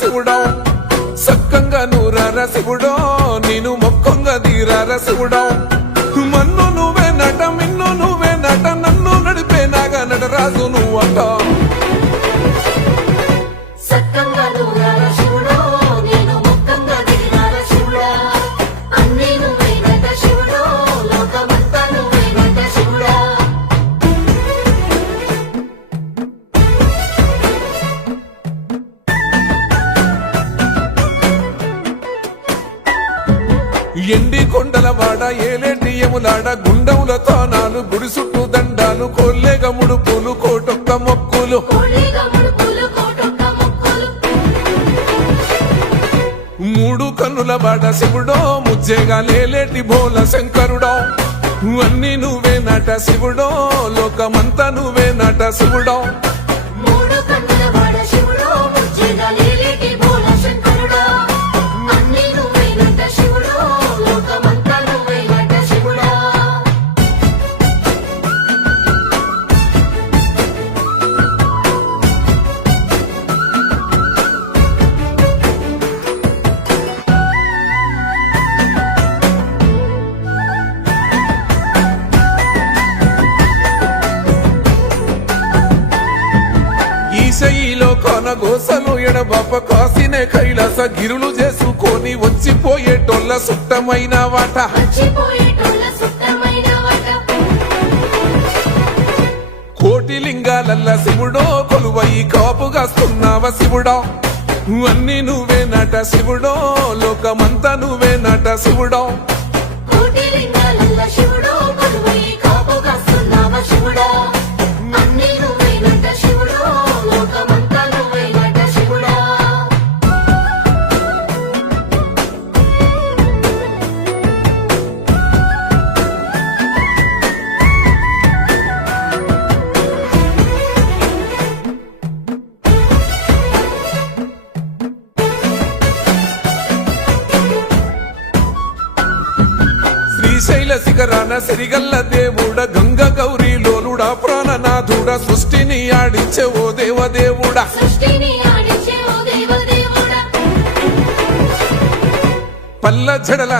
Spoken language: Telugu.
శివుడో సక్కంగా నూరార శివుడో నేను మొక్కంగా తీరార శివుడో మన్ను నువ్వే నట మిన్ను నువ్వే నట నన్ను నడిపే నాగా నటరాజు నువ్వంట ఎండి కొండల వాడ ఏలేటి ఎములాడ గుండముల తానాలు గుడి చుట్టూ దండాలు కొల్లేగ ముడుపులు కోటొక్క మొక్కులు మూడు కన్నుల వాడ శివుడో ముజ్జేగా లేలేటి బోల శంకరుడో అన్ని నువ్వే నట శివుడో లోకమంతా నువ్వే నట శివుడో ఈశయిలో కొనగోసలు ఎడబాప కాసినే కైలాస గిరులు చేసుకొని వచ్చిపోయేటోళ్ళ సుట్టమైన వాట కోటి లింగాలల్ల శివుడో కొలువయి కాపుగాస్తున్నావ శివుడో అన్ని నువ్వే నట శివుడో లోకమంతా నువ్వే నట శివుడో శ్రీశైల శిఖరాన సిరిగల్ల దేవుడ గంగ గౌరీ లోలుడా ప్రాణనాథుడ సృష్టిని ఆడించే ఓ దేవదేవుడా పల్ల జడల